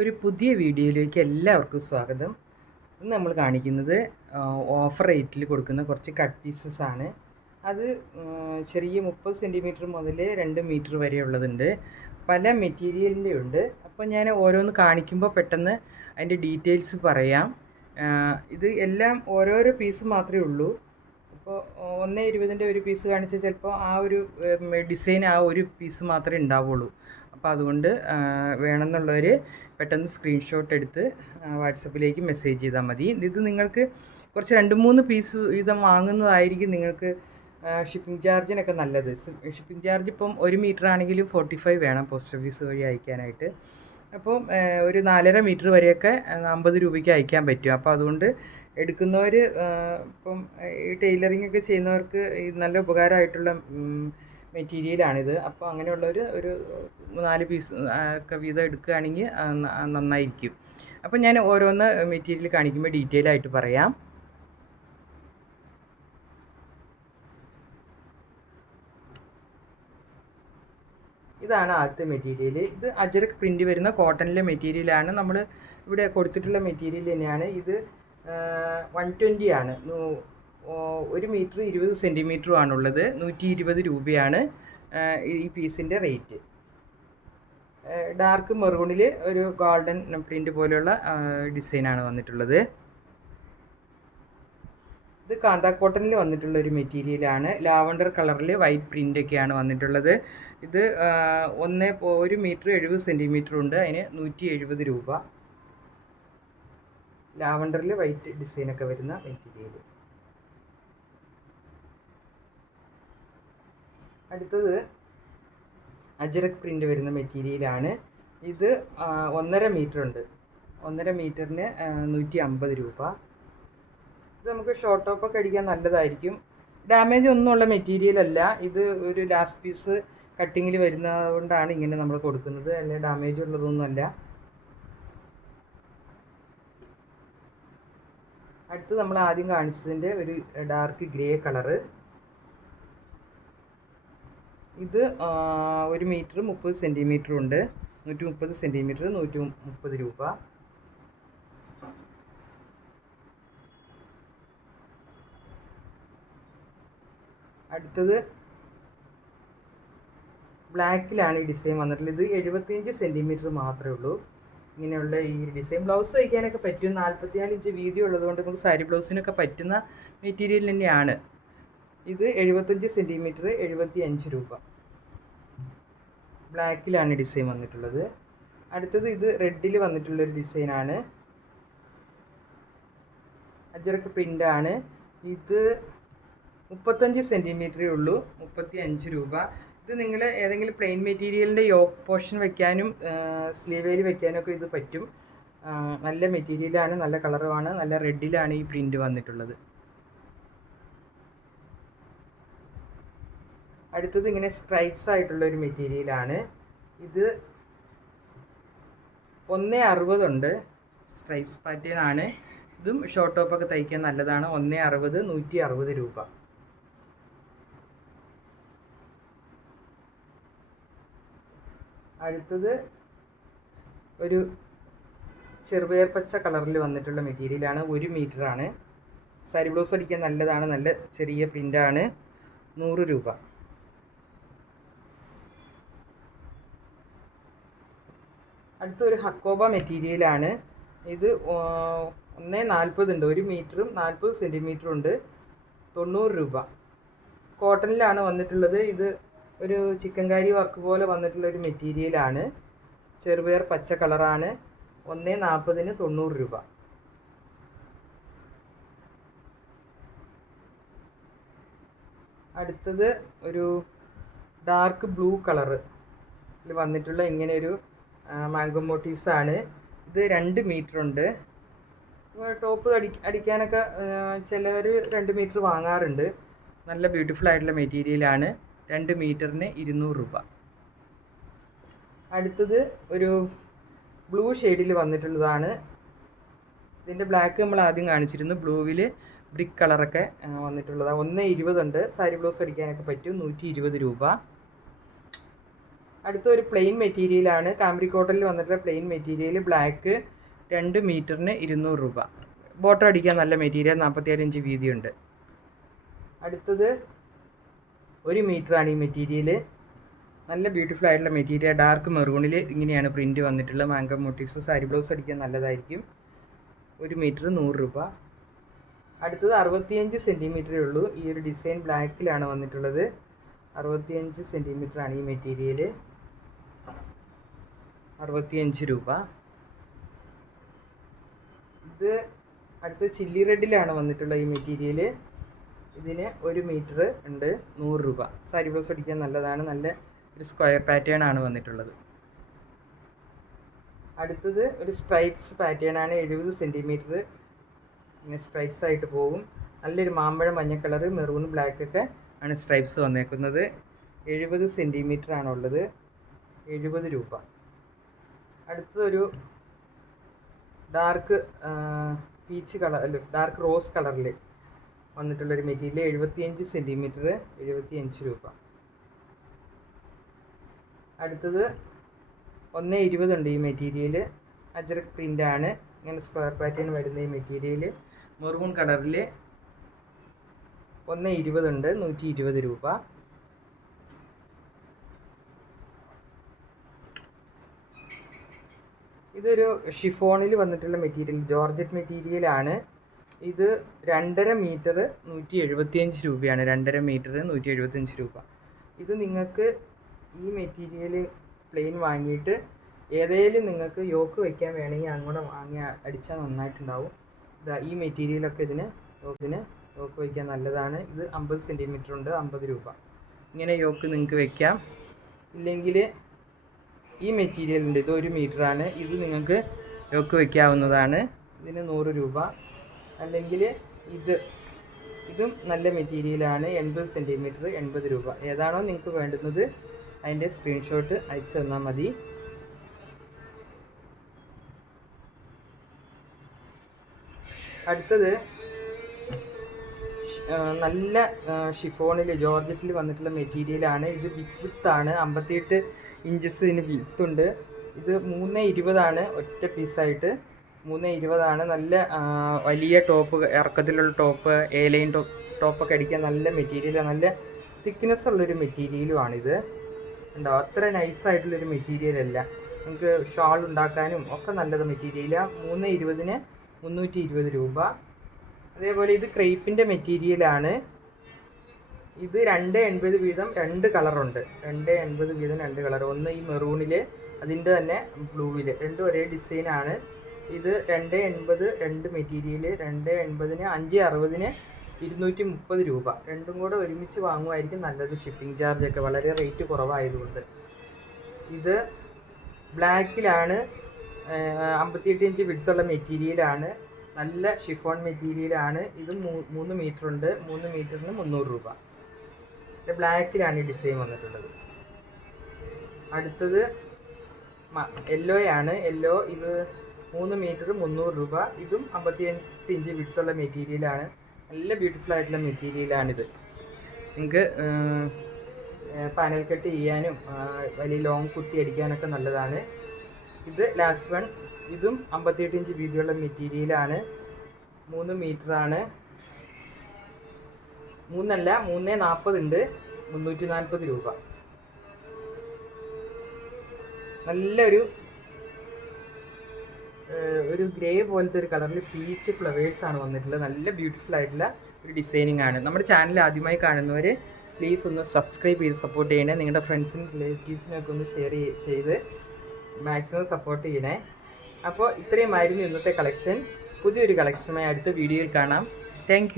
ഒരു പുതിയ വീഡിയോയിലേക്ക് എല്ലാവർക്കും സ്വാഗതം. ഇന്ന് നമ്മൾ കാണിക്കുന്നത് ഓഫർ റേറ്റിൽ കൊടുക്കുന്ന കുറച്ച് കട്ട് പീസസ് ആണ്. അത് ചെറിയ 30 സെൻറ്റിമീറ്റർ മുതൽ 2 മീറ്റർ വരെ ഉള്ളതുണ്ട്. പല മെറ്റീരിയലിൻ്റെ ഉണ്ട്. അപ്പോൾ ഞാൻ ഓരോന്ന് കാണിക്കുമ്പോൾ പെട്ടെന്ന് അതിൻ്റെ ഡീറ്റെയിൽസ് പറയാം. ഇത് എല്ലാം ഓരോരോ പീസ് മാത്രമേ ഉള്ളൂ. അപ്പോൾ 1.20 ഒരു പീസ് കാണിച്ചാൽ ചിലപ്പോൾ ആ ഒരു ഡിസൈൻ ആ ഒരു പീസ് മാത്രമേ ഉണ്ടാവുള്ളൂ. അപ്പോൾ അതുകൊണ്ട് വേണമെന്നുള്ളവർ പെട്ടെന്ന് സ്ക്രീൻഷോട്ട് എടുത്ത് വാട്സപ്പിലേക്ക് മെസ്സേജ് ചെയ്താൽ മതി. ഇത് നിങ്ങൾക്ക് കുറച്ച് 2-3 പീസ് വീതം വാങ്ങുന്നതായിരിക്കും നിങ്ങൾക്ക് ഷിപ്പിംഗ് ചാർജിനൊക്കെ നല്ലത്. ഷിപ്പിംഗ് ചാർജ് ഇപ്പം 1 മീറ്റർ ആണെങ്കിലും 45 വേണം പോസ്റ്റ് ഓഫീസ് വഴി അയക്കാനായിട്ട്. അപ്പോൾ ഒരു 4.5 മീറ്റർ വരെയൊക്കെ 50 രൂപയ്ക്ക് അയക്കാൻ പറ്റും. അപ്പോൾ അതുകൊണ്ട് എടുക്കുന്നവർ ഇപ്പം ഈ ടൈലറിംഗ് ഒക്കെ ചെയ്യുന്നവർക്ക് നല്ല ഉപകാരമായിട്ടുള്ള മെറ്റീരിയലാണിത്. അപ്പോൾ അങ്ങനെയുള്ളവർ ഒരു 4 പീസ് ഒക്കെ വീതം എടുക്കുകയാണെങ്കിൽ നന്നായിരിക്കും. അപ്പോൾ ഞാൻ ഓരോന്ന് മെറ്റീരിയൽ കാണിക്കുമ്പോൾ ഡീറ്റെയിൽ ആയിട്ട് പറയാം. ഇതാണ് ആദ്യത്തെ മെറ്റീരിയൽ. ഇത് അജരക് പ്രിൻ്റ് വരുന്ന കോട്ടണിലെ മെറ്റീരിയലാണ്. നമ്മൾ ഇവിടെ കൊടുത്തിട്ടുള്ള മെറ്റീരിയൽ തന്നെയാണ്. ഇത് 120 ആണ്. 1 മീറ്റർ 20 സെൻറ്റിമീറ്ററും ആണുള്ളത്. 120 രൂപയാണ് ഈ പീസിൻ്റെ റേറ്റ്. ഡാർക്ക് മെറൂണിൽ ഒരു ഗോൾഡൻ പ്രിൻ്റ് പോലെയുള്ള ഡിസൈനാണ് വന്നിട്ടുള്ളത്. ഇത് കാന്താ കോട്ടണിൽ വന്നിട്ടുള്ള ഒരു മെറ്റീരിയലാണ്. ലാവണ്ടർ കളറിൽ വൈറ്റ് പ്രിൻ്റൊക്കെയാണ് വന്നിട്ടുള്ളത്. ഇത് 1 മീറ്റർ 70 സെൻറ്റിമീറ്റർ ഉണ്ട്. അതിന് 170 രൂപ. ലാവണ്ടറിൽ വൈറ്റ് ഡിസൈനൊക്കെ വരുന്ന മെറ്റീരിയൽ. അടുത്തത് അജരക് പ്രിൻ്റ് വരുന്ന മെറ്റീരിയലാണ്. ഇത് 1.5 മീറ്റർ ഉണ്ട്. 1.5 മീറ്ററിന് 150 രൂപ. ഇത് നമുക്ക് ഷോർട്ട് ടോപ്പൊക്കെ അടിക്കാൻ നല്ലതായിരിക്കും. ഡാമേജ് ഒന്നുമുള്ള മെറ്റീരിയൽ അല്ല. ഇത് ഒരു ലാസ്റ്റ് പീസ് കട്ടിങ്ങിൽ വരുന്നത് കൊണ്ടാണ് ഇങ്ങനെ നമ്മൾ കൊടുക്കുന്നത്. അല്ലെങ്കിൽ ഡാമേജ് ഉള്ളതൊന്നുമല്ല. അടുത്ത് നമ്മൾ ആദ്യം കാണിച്ചതിൻ്റെ ഒരു ഡാർക്ക് ഗ്രേ കളറ്. ഇത് 1 മീറ്റർ 30 സെൻറ്റിമീറ്റർ ഉണ്ട്. 130 സെൻറ്റിമീറ്റർ 130 രൂപ. അടുത്തത് ബ്ലാക്കിലാണ് ഈ ഡിസൈൻ വന്നിട്ടുള്ളത്. ഇത് 75 സെൻറ്റിമീറ്റർ മാത്രമേ ഉള്ളൂ. ഇങ്ങനെയുള്ള ഈ ഡിസൈൻ ബ്ലൗസ് തയ്ക്കാനൊക്കെ പറ്റും. 44 ഇഞ്ച് വീതി ഉള്ളതുകൊണ്ട് നമുക്ക് സാരി ബ്ലൗസിനൊക്കെ പറ്റുന്ന മെറ്റീരിയൽ തന്നെയാണ്. ഇത് 75 സെൻറ്റിമീറ്റർ 75 രൂപ. ബ്ലാക്കിലാണ് ഡിസൈൻ വന്നിട്ടുള്ളത്. അടുത്തത് ഇത് റെഡിൽ വന്നിട്ടുള്ളൊരു ഡിസൈനാണ്. അജരക്ക് പ്രിൻ്റാണ്. ഇത് 35 സെൻറ്റിമീറ്ററേ ഉള്ളൂ. 35 രൂപ. ഇത് നിങ്ങൾ ഏതെങ്കിലും പ്ലെയിൻ മെറ്റീരിയലിൻ്റെ യോക്ക് പോർഷൻ വെക്കാനും സ്ലീവേൽ വെക്കാനും ഒക്കെ ഇത് പറ്റും. നല്ല മെറ്റീരിയലാണ്, നല്ല കളറുമാണ്. നല്ല റെഡിലാണ് ഈ പ്രിൻ്റ് വന്നിട്ടുള്ളത്. അടുത്തത് ഇങ്ങനെ സ്ട്രൈപ്സ് ആയിട്ടുള്ളൊരു മെറ്റീരിയലാണ്. ഇത് 1.60 ഉണ്ട്. സ്ട്രൈപ്സ് പാറ്റേൺ ആണ്. ഇതും ഷോർട്ട് ടോപ്പൊക്കെ തയ്ക്കാൻ നല്ലതാണ്. 1.60 160 രൂപ. അടുത്തത് ഒരു ചെറുപയർ പച്ച കളറിൽ വന്നിട്ടുള്ള മെറ്റീരിയലാണ്. 1 മീറ്റർ ആണ്. സാരി ബ്ലൗസ് അടിക്കാൻ നല്ലതാണ്. നല്ല ചെറിയ പ്രിൻ്റാണ്. 100 രൂപ. അടുത്തൊരു ഹക്കോബ മെറ്റീരിയലാണ്. ഇത് 1.40 ഉണ്ട്. 1 മീറ്ററും 40 സെൻറ്റിമീറ്ററും ഉണ്ട്. 90 രൂപ. കോട്ടണിലാണ് വന്നിട്ടുള്ളത്. ഇത് ഒരു ചിക്കൻകാരി വർക്ക് പോലെ വന്നിട്ടുള്ളൊരു മെറ്റീരിയലാണ്. ചെറുപയർ പച്ച കളറാണ്. 1.40 90 രൂപ. അടുത്തത് ഒരു ഡാർക്ക് ബ്ലൂ കളറിൽ വന്നിട്ടുള്ള ഇങ്ങനെ ഒരു മാംഗോ മോട്ടീവ്സാണ്. ഇത് 2 മീറ്റർ ഉണ്ട്. ടോപ്പ് അടിക്കാനൊക്കെ ചിലർ 2 മീറ്റർ വാങ്ങാറുണ്ട്. നല്ല ബ്യൂട്ടിഫുൾ ആയിട്ടുള്ള മെറ്റീരിയലാണ്. 2 മീറ്ററിന് 200 രൂപ. അടുത്തത് ഒരു ബ്ലൂ ഷെയ്ഡിൽ വന്നിട്ടുള്ളതാണ്. ഇതിൻ്റെ ബ്ലാക്ക് നമ്മൾ ആദ്യം കാണിച്ചിരുന്നു. ബ്ലൂവിൽ ബ്രിക്ക് കളറൊക്കെ വന്നിട്ടുള്ളതാണ്. 1.20 ഉണ്ട്. സാരി ബ്ലൗസ് അടിക്കാനൊക്കെ പറ്റും. 120 രൂപ. അടുത്തൊരു പ്ലെയിൻ മെറ്റീരിയലാണ്, കാംബ്രി കോട്ടണിൽ വന്നിട്ടുള്ള പ്ലെയിൻ മെറ്റീരിയൽ. ബ്ലാക്ക് 2 മീറ്ററിന് 200 രൂപ. ബോട്ടം അടിക്കാൻ നല്ല മെറ്റീരിയൽ, 46 ഇഞ്ച് വീതിയുണ്ട്. അടുത്തത് 1 മീറ്ററാണ് ഈ മെറ്റീരിയൽ. നല്ല ബ്യൂട്ടിഫുൾ ആയിട്ടുള്ള മെറ്റീരിയൽ. ഡാർക്ക് മെറൂണിൽ ഇങ്ങനെയാണ് പ്രിൻറ്റ് വന്നിട്ടുള്ളത്. Mango motifs. സാരി ബ്ലൗസ് അടിക്കാൻ നല്ലതായിരിക്കും. 1 മീറ്റർ 100 രൂപ. അടുത്തത് 65 സെൻറ്റിമീറ്ററേ ഉള്ളൂ. ഈ ഒരു ഡിസൈൻ ബ്ലാക്കിലാണ് വന്നിട്ടുള്ളത്. 65 സെൻറ്റിമീറ്ററാണ് ഈ മെറ്റീരിയൽ. 65 രൂപ. ഇത് അടുത്ത ചില്ലി റെഡിലാണ് വന്നിട്ടുള്ള ഈ മെറ്റീരിയൽ. ഇതിന് 1 മീറ്റർ ഉണ്ട്, 100 രൂപ. സാരി ബ്ലൗസ് അടിക്കാൻ നല്ലതാണ്. നല്ല ഒരു സ്ക്വയർ പാറ്റേൺ ആണ് വന്നിട്ടുള്ളത്. അടുത്തത് ഒരു സ്ട്രൈപ്സ് പാറ്റേൺ ആണ്. 70 സെൻറ്റിമീറ്റർ ഇങ്ങനെ സ്ട്രൈപ്സ് ആയിട്ട് പോകും. നല്ലൊരു മാമ്പഴം മഞ്ഞ കളർ, മെറൂൺ ബ്ലാക്ക് ഒക്കെ ആണ് സ്ട്രൈപ്സ് വന്നേക്കുന്നത്. 70 സെൻറ്റിമീറ്റർ ആണുള്ളത്. 70 രൂപ. അടുത്തതൊരു ഡാർക്ക് പീച്ച് കളർ അല്ല ഡാർക്ക് റോസ് കളറിൽ വന്നിട്ടുള്ളൊരു മെറ്റീരിയൽ. 75 സെൻറ്റിമീറ്റർ, 75 രൂപ. അടുത്തത് 1.20 ഉണ്ട് ഈ മെറ്റീരിയൽ. അജറക് പ്രിൻ്റാണ്. ഇങ്ങനെ സ്ക്വയർ പാറ്റേൺ വരുന്ന ഈ മെറ്റീരിയൽ മെറൂൺ കളറിൽ 1.20 ഉണ്ട്, 120 രൂപ. ഇതൊരു ഷിഫോണിൽ വന്നിട്ടുള്ള മെറ്റീരിയൽ, ജോർജറ്റ് മെറ്റീരിയലാണ്. ഇത് 2.5 മീറ്റർ 175 രൂപയാണ്. 2.5 മീറ്റർ 175 രൂപ. ഇത് നിങ്ങൾക്ക് ഈ മെറ്റീരിയൽ പ്ലെയിൻ വാങ്ങിയിട്ട് ഏതെങ്കിലും നിങ്ങൾക്ക് യോക്ക് വയ്ക്കാൻ വേണമെങ്കിൽ അങ്ങോട്ട് വാങ്ങി അടിച്ചാൽ നന്നായിട്ടുണ്ടാവും. ഇതാ ഈ മെറ്റീരിയലൊക്കെ ഇതിന് യോക്ക് വയ്ക്കാൻ നല്ലതാണ്. ഇത് 50 സെൻറ്റിമീറ്റർ ഉണ്ട്, 50 രൂപ. ഇങ്ങനെ യോക്ക് നിങ്ങൾക്ക് വയ്ക്കാം. ഇല്ലെങ്കിൽ ഈ മെറ്റീരിയൽ ഉണ്ട്, ഇത് 1 മീറ്ററാണ്. ഇത് നിങ്ങൾക്ക് യോക്ക് വയ്ക്കാവുന്നതാണ്. ഇതിന് 100 രൂപ. അല്ലെങ്കിൽ ഇതും നല്ല മെറ്റീരിയലാണ്. 80 സെൻറ്റിമീറ്റർ, 80 രൂപ. ഏതാണോ നിങ്ങൾക്ക് വേണ്ടുന്നത് അതിൻ്റെ സ്ക്രീൻഷോട്ട് അയച്ചു തന്നാൽ മതി. അടുത്തത് നല്ല ഷിഫോണിൽ ജോർജറ്റിൽ വന്നിട്ടുള്ള മെറ്റീരിയലാണ്. ഇത് ബിഗ് വിത്താണ്. 58 ഇഞ്ചസ് ഇതിന് വിത്തുണ്ട്. ഇത് 3.20 ഒറ്റ പീസായിട്ട് 3.20. നല്ല വലിയ ടോപ്പ്, ഇറക്കത്തിലുള്ള ടോപ്പ്, ലൈൻ ടോപ്പൊക്കെ അടിക്കാൻ നല്ല മെറ്റീരിയലാണ്. നല്ല തിക്നെസ് ഉള്ളൊരു മെറ്റീരിയലുമാണിത്. ഉണ്ടോ? അത്ര നൈസായിട്ടുള്ളൊരു മെറ്റീരിയലല്ല. നിങ്ങൾക്ക് ഷാൾ ഉണ്ടാക്കാനും ഒക്കെ നല്ലത് മെറ്റീരിയലാണ്. 3.20 320 രൂപ. അതേപോലെ ഇത് ക്രേപ്പിൻ്റെ മെറ്റീരിയലാണ്. ഇത് 2.80 വീതം 2 കളറുണ്ട്. 2.80 വീതം 2 കളർ. ഒന്ന് ഈ മെറൂണിൽ, അതിൻ്റെ തന്നെ ബ്ലൂവിൽ, രണ്ടും ഒരേ ഡിസൈനാണ്. ഇത് 2.80 2 മെറ്റീരിയൽ. 2.80 560 230 രൂപ. രണ്ടും കൂടെ ഒരുമിച്ച് വാങ്ങുമായിരിക്കും നല്ലത്. ഷിപ്പിംഗ് ചാർജൊക്കെ വളരെ റേറ്റ് കുറവായതുകൊണ്ട്. ഇത് ബ്ലാക്കിലാണ്. 58 ഇഞ്ച് വിഡ്ത്തുള്ള മെറ്റീരിയലാണ്. നല്ല ഷിഫോൺ മെറ്റീരിയലാണ്. ഇത് 3 മീറ്റർ ഉണ്ട്. 3 മീറ്ററിന് 300 രൂപ. ബ്ലാക്കിലാണ് ഈ ഡിസൈൻ വന്നിട്ടുള്ളത്. അടുത്തത് യെല്ലോയാണ്. യെല്ലോ ഇത് 3 മീറ്റർ 300 രൂപ. ഇതും 58 ഇഞ്ച് വിഡ്ത്തുള്ള മെറ്റീരിയലാണ്. നല്ല ബ്യൂട്ടിഫുൾ ആയിട്ടുള്ള മെറ്റീരിയലാണിത്. നിങ്ങൾക്ക് പാനൽ കട്ട് ചെയ്യാനും വലിയ ലോങ് കുത്തി അടിക്കാനൊക്കെ നല്ലതാണ്. ഇത് ലാസ്റ്റ് വൺ. ഇതും 58 ഇഞ്ച് വീതിയുള്ള മെറ്റീരിയലാണ്. 3 മീറ്ററാണ്. 3 അല്ല 3.40 ഉണ്ട്, 340 രൂപ. നല്ലൊരു ഗ്രേ പോലത്തെ ഒരു കളറിൽ പീച്ച് ഫ്ലവേഴ്സാണ് വന്നിട്ടുള്ളത്. നല്ല ബ്യൂട്ടിഫുൾ ആയിട്ടുള്ള ഒരു ഡിസൈനിങ് ആണ്. നമ്മുടെ ചാനൽ ആദ്യമായി കാണുന്നവർ പ്ലീസ് ഒന്ന് സബ്സ്ക്രൈബ് ചെയ്ത് സപ്പോർട്ട് ചെയ്യണേ. നിങ്ങളുടെ ഫ്രണ്ട്സിനും റിലേറ്റീവ്സിനൊക്കെ ഒന്ന് ഷെയർ ചെയ്ത് മാക്സിമം സപ്പോർട്ട് ചെയ്യണേ. അപ്പോൾ ഇത്രയുമായിരുന്നു ഇന്നത്തെ കളക്ഷൻ. പുതിയൊരു കളക്ഷനുമായി അടുത്ത വീഡിയോയിൽ കാണാം. താങ്ക്